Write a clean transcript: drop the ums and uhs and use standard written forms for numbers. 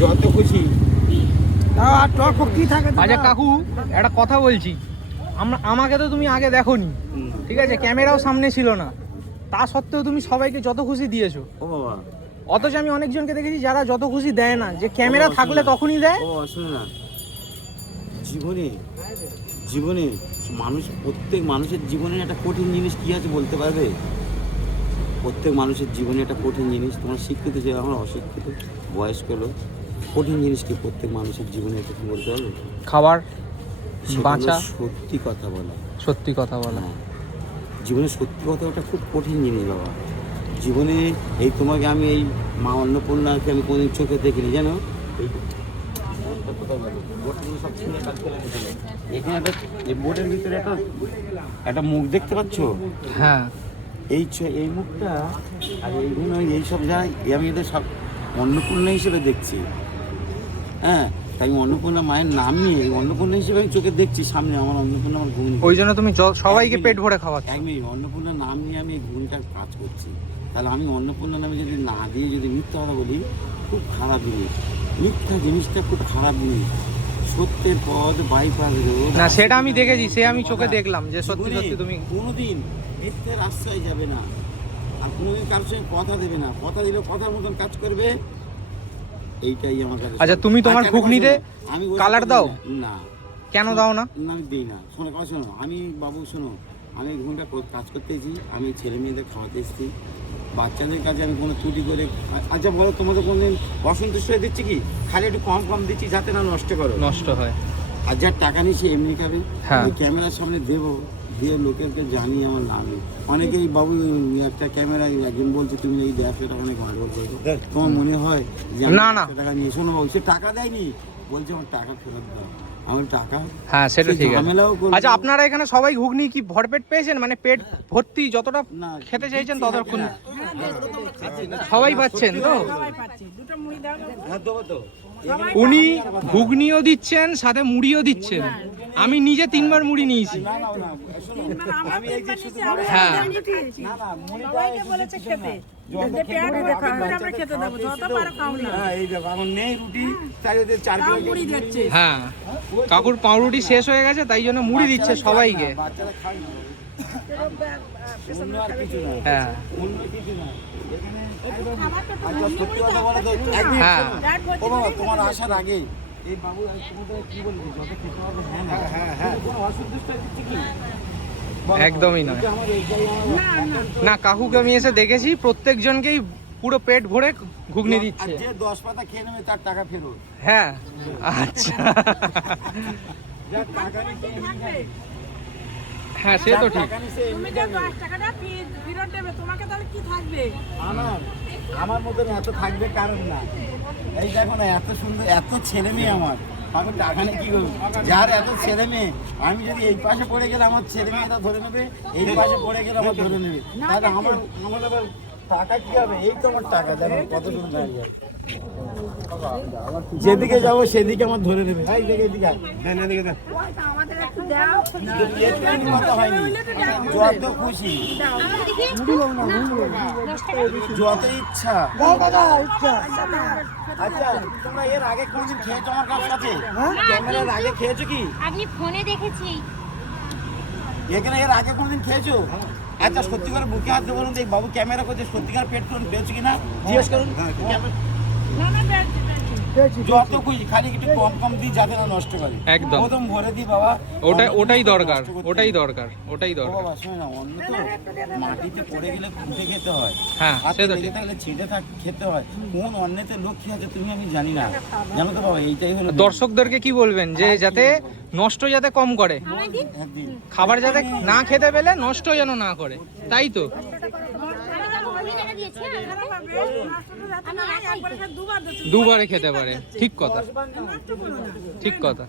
যত খুশি। আর টক কি থাকে? আচ্ছা কাকু একটা কথা বলছি, আমাকে তো তুমি আগে দেখোনি, ঠিক আছে, ক্যামেরাও সামনে ছিল না, তা সত্ত্বেও তুমি সবাইকে যত খুশি দিয়েছো। ও বাবা, অথচ আমি অনেকজনকে দেখেছি যারা যত খুশি দেয় না, যে ক্যামেরা থাকলে তখনই দেয়। ও শুনে না, জীবনে জীবনে মানুষ, প্রত্যেক মানুষের জীবনে একটা কঠিন জিনিস কি আছে বলতে পারবে? প্রত্যেক মানুষের জীবনে একটা কঠিন জিনিস, তোমার শিক্ষিত যে আমার অশিক্ষিত বয়স্ক লোক, কঠিন জিনিস কি প্রত্যেক মানুষের জীবনে এটা কি বলতে পারবে? খাবার, সেটা বাঁচা, হলো সত্যি কথা বলা। সত্যি কথা বলা। জীবনে সত্যি কথা ওটা খুব কঠিন জিনিস বাবা। জীবনে এই তোমাকে আমি এই মা অন্নপূর্ণাকে আমি কোনোদিন চোখে দেখিনি, জানো? এই এখানে এই বোর্ডের ভিতরে একটা মুখ দেখতে পাচ্ছ? হ্যাঁ, এই মুখটা আর এইগুলো এইসব যায় আমি এদের সব অন্নপূর্ণা হিসেবে দেখছি। হ্যাঁ, তাই অন্নপূর্ণা মায়ের নাম নিয়ে অন্নপূর্ণা হিসেবে আমি চোখে দেখছি সামনে আমার অন্নপূর্ণা, আমার ঘুম। ওই জন্য তুমি সবাইকে পেট ভরে খাওয়াচ্ছ। এক মিনিট, অন্নপূর্ণার নাম নিয়ে আমি এই ঘুমটার কাজ করছি, তাহলে আমি অন্নপূর্ণা নামে যদি না দিয়ে যদি মিথ্যা কথা বলি, খুব খারাপ জিনিস। মিথ্যা জিনিসটা খুব খারাপ জিনিস। সত্যের পথ বাইপাস রোড। না সেটা আমি দেখেছি, সে আমি চোখে দেখলাম যে সত্যি সত্যি তুমি কোনোদিন মিথ্যের আশ্রয় যাবে না, আর কোনোদিন কারোর সঙ্গে কথা দেবে না। কথা দিলে কথার মতন কাজ করবে, এইটাই আমার কাছে। আচ্ছা তুমি তোমার ঘুগনিতে কালার দাও? না। কেন দাও না? আমি দিই না। শোনো কথা শোনো, আমি বাবু শোনো, আমি ঘুমটা কাজ করতে এসেছি, আমি ছেলে মেয়েদের খাওয়াতে এসেছি, বাচ্চাদের কাছে আমি কোনো ত্রুটি করে। আচ্ছা বলো, তোমাদের কোনোদিন অসন্তুষ্ট হয়ে দিচ্ছি কি? খালি একটু কম কম দিচ্ছি যাতে না নষ্ট করো। নষ্ট হয়। আর যার টাকা নিচ্ছি এমনি খাবে। হ্যাঁ। আমি ক্যামেরার সামনে দেবো, দিয়ে লোকেরকে জানি আমার নামে। অনেকেই বাবু একটা ক্যামেরা একজন বলছে তুমি এই 150 টাকা অনেক মারবো করেছো, তোমার মনে হয় যে না না টাকা নিয়ে? শোনো বাবু, সে টাকা দেয়নি, বলছে আমার টাকা ফেরত দাও। আমার টাকা, হ্যাঁ সেটা ঠিক আছে। ঝামেলাও করবো। আচ্ছা আপনারা এখানে সবাই ঘুগনি কি ভরপেট পেয়েছেন, মানে পেট ভর্তি যতটা না, খেতে চাইছেন ততক্ষণ না, সবাই পাচ্ছেন তো? হ্যাঁ দেবো তো। উনি ঘুগনিও দিচ্ছেন, সাথে মুড়িও দিচ্ছেন। আমি নিজে 3বার মুড়ি নিয়েছি। না না না, শোনো, আমি এই যে শুধু হ্যাঁ। না না, মুড়িটা বলেছে খেতে। হ্যাঁ, এই দেখো আমার নেই রুটি, তাই ওদের 4 মুড়ি দিচ্ছে। হ্যাঁ, কাকুর পাউরুটি শেষ হয়ে গেছে, তাই জন্য মুড়ি দিচ্ছে সবাইকে। বাচ্চারা খায় না, অন্য আর কিছু না। হ্যাঁ অন্য কিছু না। আচ্ছা সত্যি কথা বলো তো, একদিন হ্যাঁ। ও বাবা, তোমার আসার আগে এই বাবু তোমাদের কি বলবি, যত খেতে হবে? হ্যাঁ, কোনো অসন্তুষ্ট হয়ে দিচ্ছে কি? একদমই নয়। আমার এই জায়গায় না, কাকুকে আমি এসে দেখেছি প্রত্যেকজনকেই পুরো পেট ভরে ঘুগনি দিচ্ছে। যে 10 পাতা খেয়ে নেবে তার টাকা ফেরত। হ্যাঁ আচ্ছা। যার টাকা নিচ্ছে এমনি খাবে। হ্যাঁ সে তো ঠিক। টাকা নিচ্ছে এমনি খাবে। আমার মতন এত থাকবে কারণ না। এই দেখো না, এত সুন্দর এত ছেলে মেয়ে আমার, আমি টাকা নিয়ে কি করবো? যার এত ছেলে মেয়ে, আমি যদি এই পাশে পড়ে গেলে আমার ছেলে মেয়েটা ধরে নেবে, এই পাশে পড়ে গেলে আমার ধরে নেবে, তাহলে আমার আবার টাকা কি হবে? এই তো আমার টাকা, দেখো কত সুন্দর। যেদিকে যাবো সেদিকে আমার ধরে নেবে। এই দেখে এদিকে আয়। দেন এদিকে দেন। একটুখানি কথা হয়নি, যত খুশি, যত ইচ্ছা। আচ্ছা তোমরা এর আগে কোনদিন খেয়েছো আমার কাছ সাথে? ক্যামেরার আগে খেয়েছো কি? আমি ফোনে দেখেছি। এখানে এর আগে কোনদিন খেয়েছো? আচ্ছা সত্যি করে বুকে হাত দিয়ে বলুন তো, এই বাবু ক্যামেরা করছে, সত্যিকার পেট করুন পেয়েছো কিনা জিজ্ঞেস করুন। যত খুশি, খালি একটু কম কম দিই যাতে না নষ্ট করে। একদম। প্রথম ভরে দিই বাবা, ওটাই দরকার, ওটাই দরকার, ওটাই ও দরকার। বাবা শোনো না, অন্য তো মাটিতে পড়ে গেলে ফুটে খেতে হয়, হ্যাঁ হাতে সে তো লেগে ঠিক। থাকলে ছিঁড়ে খেতে হয়। কোন অন্যতে লক্ষ্মী আছে তুমি আমি জানি না, জানো তো বাবা? এইটাই হলো দর্শকদেরকে কি বলবেন যে যাতে নষ্ট যাতে কম করে, একদিন খাবার যাতে না খেতে পেলে নষ্ট যেন না করে, তাই তো? দুবারে খেতে পারে, ঠিক কথা, ঠিক কথা।